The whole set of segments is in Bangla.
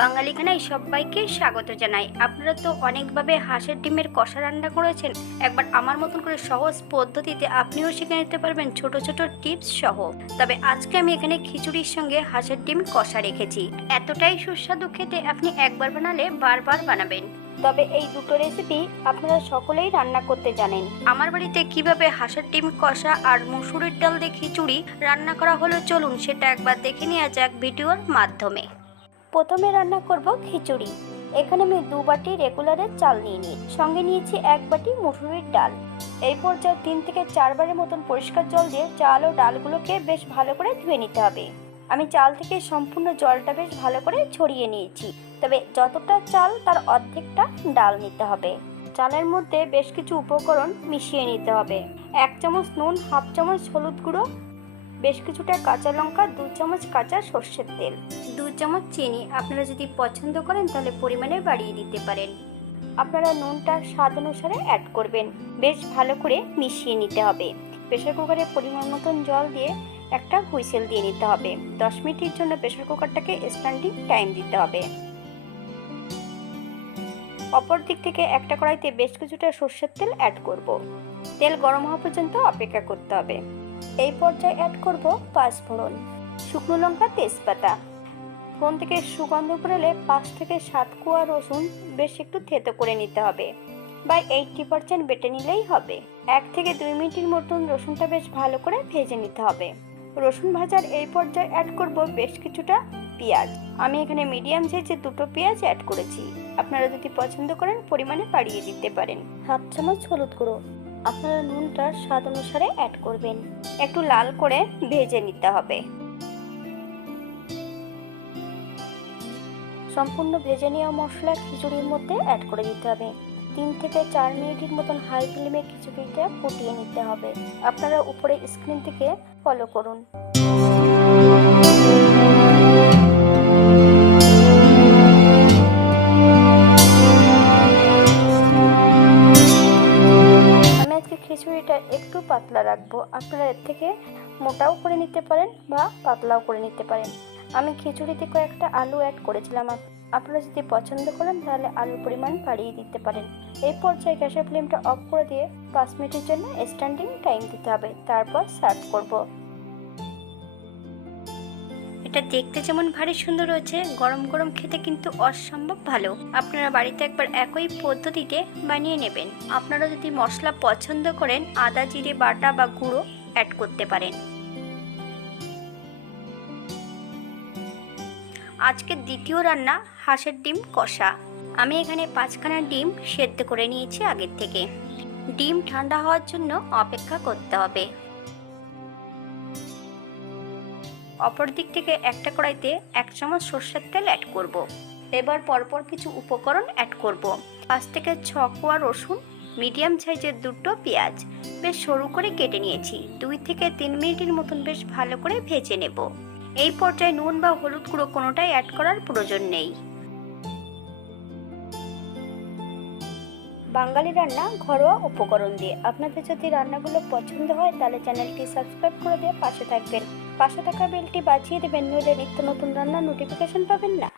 বাঙালি খানায় সবাইকে স্বাগত জানাই। আপনারা তো অনেকভাবে হাঁসের ডিমের কষা রান্না করেছেন, একবার আমার মতন করে সহজ পদ্ধতিতে আপনিও শিখে নিতে পারবেন ছোট ছোট টিপস সহ। তবে আজকে আমি এখানে খিচুড়ির সঙ্গে হাঁসের ডিম কষা রেখেছি। এতটাই সুস্বাদু খেতে, আপনি একবার বানালে বারবার বানাবেন। তবে এই দুটো রেসিপি আপনারা সকলেই রান্না করতে জানেন। আমার বাড়িতে কিভাবে হাঁসের ডিম কষা আর মুসুরির ডাল দিয়ে খিচুড়ি রান্না করা হলো, চলুন সেটা একবার দেখে নেওয়া যাক ভিডিওর মাধ্যমে। প্রথমে রান্না করব খিচুড়ি। এখানে আমি 2 বাটি রেগুলারের চাল নিয়ে নিয়েছি, সঙ্গে নিয়েছি 1 বাটি মুসুরির ডাল। এই পর্যায়ে 3 থেকে 4 বারের মতন পরিষ্কার জল দিয়ে চাল ও ডালগুলোকে বেশ ভালো করে ধুয়ে নিতে হবে। আমি চাল থেকে সম্পূর্ণ জলটা বেশ ভালো করে ছড়িয়ে নিয়েছি। তবে যতটা চাল তার অর্ধেকটা ডাল নিতে হবে। চালের মধ্যে বেশ কিছু উপকরণ মিশিয়ে নিতে হবে। 1 চামচ নুন, 1/2 চামচ হলুদ গুঁড়ো, বেশ কিছুটা কাঁচা লঙ্কা, 2 চামচ কাঁচা সর্ষের তেল, 2 চামচ চিনি। আপনারা যদি পছন্দ করেন তাহলে পরিমাণে বাড়িয়ে দিতে পারেন। আপনারা নুনটা স্বাদ অনুসারে অ্যাড করবেন। বেশ ভালো করে মিশিয়ে নিতে হবে। প্রেসার কুকারে পরিমাণ মতন জল দিয়ে একটা হুইসেল দিয়ে নিতে হবে। 10 মিনিটের জন্য প্রেসার কুকারটাকে স্ট্যান্ডিং টাইম দিতে হবে। অপর দিক থেকে একটা কড়াইতে বেশ কিছুটা সর্ষের তেল অ্যাড করব। তেল গরম হওয়া পর্যন্ত অপেক্ষা করতে হবে। এই পর্যায়ে অ্যাড করব 5 ফোড়ন, শুকনো লঙ্কা, তেজপাতা। ফোড়ন থেকে সুগন্ধ বেরোলে 5 থেকে 7 কোয়া রসুন বেশ একটু থেতো করে নিতে হবে, বা 80% বেটে নিলেই হবে। 1 থেকে 2 মিনিটের মতন রসুনটা বেশ ভালো করে ভেজে নিতে হবে। রসুন ভাজার এই পর্যায়ে অ্যাড করব বেশ কিছুটা পেঁয়াজ। আমি এখানে মিডিয়াম সাইজের 2টো পেঁয়াজ অ্যাড করেছি। আপনারা যদি পছন্দ করেন পরিমাণে বাড়িয়ে দিতে পারেন। 1/2 চামচ হলুদ গুঁড়ো। আপনারা নুনটা স্বাদ অনুসারে অ্যাড করবেন। একটু লাল করে ভেজে নিতে হবে। সম্পূর্ণ ভেজে নেওয়া মশলা খিচুড়ির মধ্যে অ্যাড করে দিতে হবে। 3 থেকে 4 মিনিটের মতন হাই ফ্লেমে খিচুড়িটা ফুটিয়ে নিতে হবে। আপনারা উপরে স্ক্রিন থেকে ফলো করুন। খিচুড়িটা একটু পাতলা রাখবো। আপনারা এর থেকে মোটাও করে নিতে পারেন বা পাতলাও করে নিতে পারেন। আমি খিচুড়িতে কয়েকটা আলু অ্যাড করেছিলাম। আপনারা যদি পছন্দ করেন তাহলে আলুর পরিমাণ বাড়িয়ে দিতে পারেন। এই পর্যায়ে গ্যাসের ফ্লেমটা অফ করে দিয়ে 5 মিনিটের জন্য স্ট্যান্ডিং টাইম দিতে হবে। তারপর সার্ভ করব। এটা দেখতে যেমন ভারী সুন্দর হয়েছে, গরম গরম খেতে কিন্তু অসম্ভব ভালো। আপনারা বাড়িতে একবার একই পদ্ধতিতে বানিয়ে নেবেন। আপনারা যদি মশলা পছন্দ করেন আদা জিরে বাটা বা গুঁড়ো অ্যাড করতে পারেন। আজকের দ্বিতীয় রান্না হাঁসের ডিম কষা। আমি এখানে 5খানা ডিম সেদ্ধ করে নিয়েছি আগের থেকে। ডিম ঠান্ডা হওয়ার জন্য অপেক্ষা করতে হবে। অপর দিক থেকে একটা কড়াইতে 1 চামচ সর্ষের তেল অ্যাড করব। এবার পরপর কিছু উপকরণ অ্যাড করব। 5 থেকে 6 কোয়া রসুন, মিডিয়াম সাইজের 2টো পেঁয়াজ বেশ সরু করে কেটে নিয়েছি। 2 থেকে 3 মিনিটের মতন বেশ ভালো করে ভেজে নেব। এই পর্যায়ে নুন বা হলুদ গুঁড়ো কোনোটাই অ্যাড করার প্রয়োজন নেই। বাঙালি রান্না ঘরোয়া উপকরণ দিয়ে। আপনাদের যদি রান্নাগুলো পছন্দ হয় তাহলে চ্যানেলটি সাবস্ক্রাইব করে দিয়ে পাশে থাকবেন। পাশে থাকা বেলটি বাজিয়ে দেবেন, নইলে নিত্য নতুন রান্নার নোটিফিকেশন পাবেন না।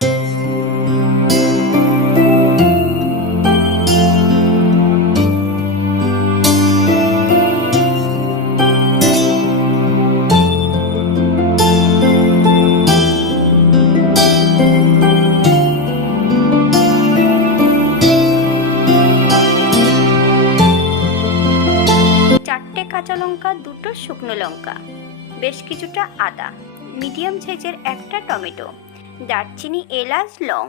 কাঁচা লঙ্কা, 2টো শুকনো লঙ্কা, বেশ কিছুটা আদা, মিডিয়াম সাইজের একটা টমেটো, দারচিনি, এলাচ, লং।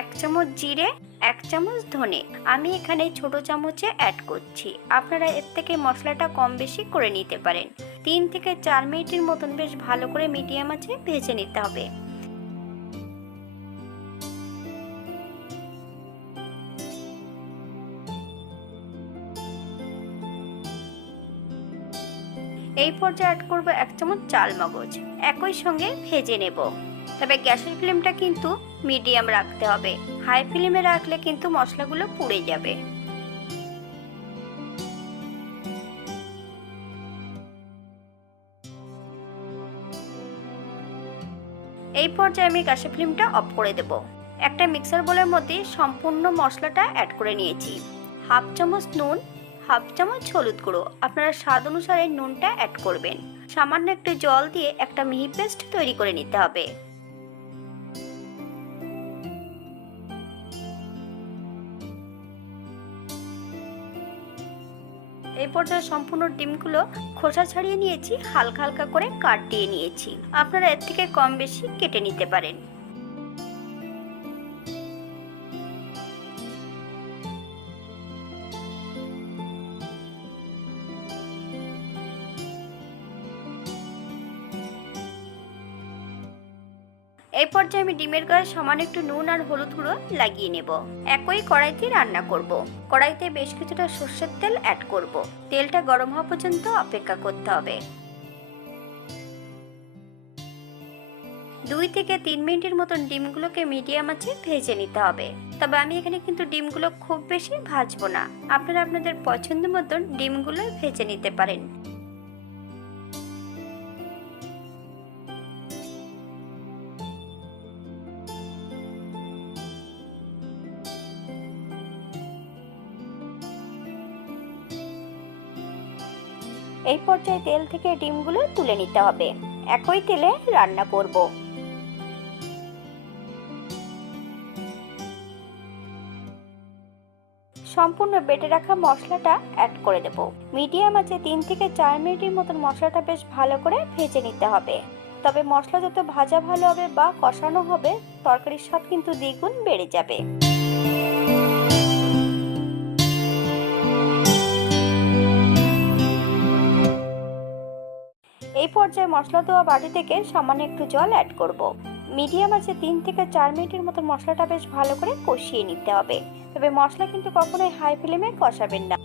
এক চামচ জিরে, 1 চামচ ধনে। আমি এখানে ছোট চামচে অ্যাড করছি। আপনারা এর থেকে মশলাটা কম বেশি করে নিতে পারেন। 3 থেকে 4 মিনিটের মতন বেশ ভালো করে মিডিয়াম আঁচে ভেজে নিতে হবে। এই পর্যায়ে অ্যাড করব 1 চামচ চাল মগজ, একই সঙ্গে ভেজে নেব। তবে গ্যাসের ফ্লেমটা কিন্তু মিডিয়াম রাখতে হবে। হাই ফ্লেমে রাখলে কিন্তু মশলাগুলো পুড়ে যাবে। এই পর্যায়ে আমি গ্যাসের ফ্লেমটা অফ করে দেব। একটা মিক্সার বোলের মধ্যে সম্পূর্ণ মশলাটা অ্যাড করে নিয়েছি। হাফ চামচ নুন, হাফ চামচ হলুদ গুঁড়ো, আপনারা স্বাদ অনুসারে নুনটা অ্যাড করবেন। সামান্য একটু জল দিয়ে একটা মিহি পেস্ট তৈরি করে নিতে হবে। এই পর্যায়ে সম্পূর্ণ ডিমগুলো খোসা ছাড়িয়ে নিয়েছি, হালকা হালকা করে কাট দিয়ে নিয়েছি। আপনারা এর থেকে কম বেশি কেটে নিতে পারেন। এই পর্যায়ে আমি ডিমের গায়ে সামান্য একটু নুন আর হলুদ গুঁড়ো লাগিয়ে নেব। একই কড়াইতে রান্না করব। কড়াইতে বেশ কিছুটা সর্ষের তেল অ্যাড করব। তেলটা গরম হওয়া পর্যন্ত অপেক্ষা করতে হবে। 2 থেকে 3 মিনিটের মতন ডিমগুলোকে মিডিয়াম আঁচে ভেজে নিতে হবে। তবে আমি এখানে কিন্তু ডিমগুলো খুব বেশি ভাজবো না, আপনারা আপনাদের পছন্দ মতন ডিমগুলো ভেজে নিতে পারেন। এই পর্যায়ে তেল থেকে ডিমগুলো তুলে নিতে হবে। একই তেলে রান্না করব। সম্পূর্ণ বেটে রাখা মশলাটা অ্যাড করে দেব। মিডিয়াম আঁচে 3 থেকে 4 মিনিটের মতন মশলাটা বেশ ভালো করে ভেজে নিতে হবে। তবে মশলা যত ভাজা ভালো হবে বা কষানো হবে, তরকারির স্বাদ কিন্তু দ্বিগুণ বেড়ে যাবে। এই পর্যায়ে মশলা দেওয়া বাটি থেকে সামান্য একটু জল অ্যাড করব। মিডিয়াম আঁচে 3 থেকে 4 মিনিটের মতো মশলাটা বেশ ভালো করে কষিয়ে নিতে হবে। তবে মশলা কিন্তু কখনোই হাই ফ্লেমে কষাবেন না।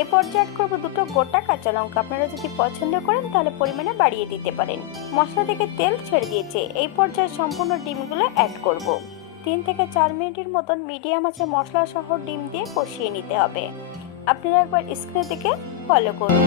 এই পর্যায়ে অ্যাড করব 2টো গোটা কাঁচা লঙ্কা। আপনারা যদি পছন্দ করেন তাহলে পরিমাণে বাড়িয়ে দিতে পারেন। মশলা থেকে তেল ছেড়ে দিয়েছে। এই পর্যায়ে সম্পূর্ণ ডিমগুলো অ্যাড করব। 3 থেকে 4 মিনিটের মতন মিডিয়াম আঁচে মশলা সহ ডিম দিয়ে কষিয়ে নিতে হবে। আপনারা একবার স্ক্রিনে থেকে ফলো করুন।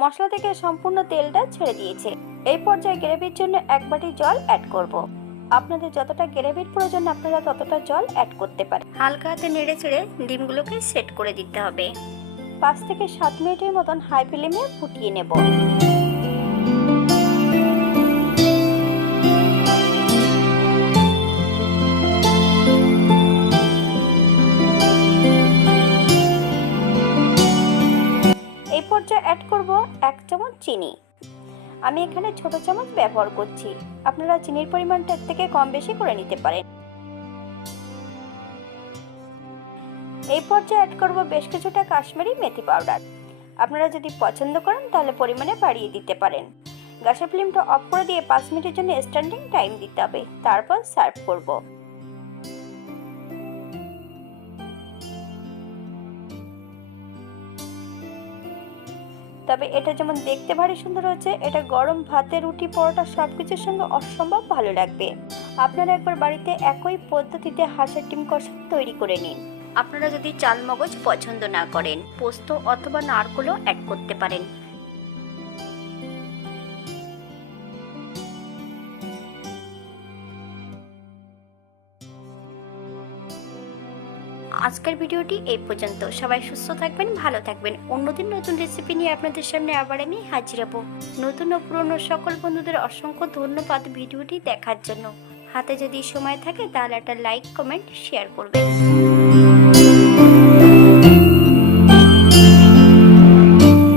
মশলা থেকে সম্পূর্ণ তেলটা ছেড়ে দিয়েছে। এই পর্যায়ে গ্রেভির জন্য 1 বাটি জল অ্যাড করব। আপনাদের যতটা গ্রেভির প্রয়োজন আপনারা ততটা জল অ্যাড করতে পারেন। হালকা হাতে নেড়ে চেড়ে ডিমগুলোকে সেট করে দিতে হবে। 5 থেকে 7 মিনিটের মতন হাই ফ্লেমে ফুটিয়ে নেব। এই পর্যায়ে অ্যাড করব 1 চামচ চিনি। আমি এখানে ছোট চামচ ব্যবহার করছি, আপনারা চিনির পরিমাণটা এর থেকে কম বেশি করে নিতে পারেন। এই পর্যায়ে অ্যাড করব বেশ কিছুটা কাশ্মীরি মেথি পাউডার। আপনারা যদি পছন্দ করেন তাহলে পরিমাণে বাড়িয়ে দিতে পারেন। গ্যাসের ফ্লেমটা অফ করে দিয়ে 5 মিনিটের জন্য স্ট্যান্ডিং টাইম দিতে হবে। তারপর সার্ভ করব। তবে এটা যেমন দেখতে ভারী সুন্দর হচ্ছে, এটা গরম ভাতে, রুটি, পরোটা সবকিছুর সঙ্গে অসম্ভব ভালো লাগবে। আপনারা একবার বাড়িতে একই পদ্ধতিতে হাঁসের ডিম কষা তৈরি করে নিন। আপনারা যদি চাল মগজ পছন্দ না করেন, পোস্ত অথবা নারকেলও অ্যাড করতে পারেন। আজকের ভিডিওটি এই পর্যন্ত। সবাই সুস্থ থাকবেন, ভালো থাকবেন। অন্যদিন নতুন রেসিপি নিয়ে আপনাদের সামনে আবার আমি হাজির হব। নতুন ও পুরনো সকল বন্ধুদের অসংখ্য ধন্যবাদ ভিডিওটি দেখার জন্য। হাতে যদি সময় থাকে তাহলে একটা লাইক, কমেন্ট, শেয়ার করবেন।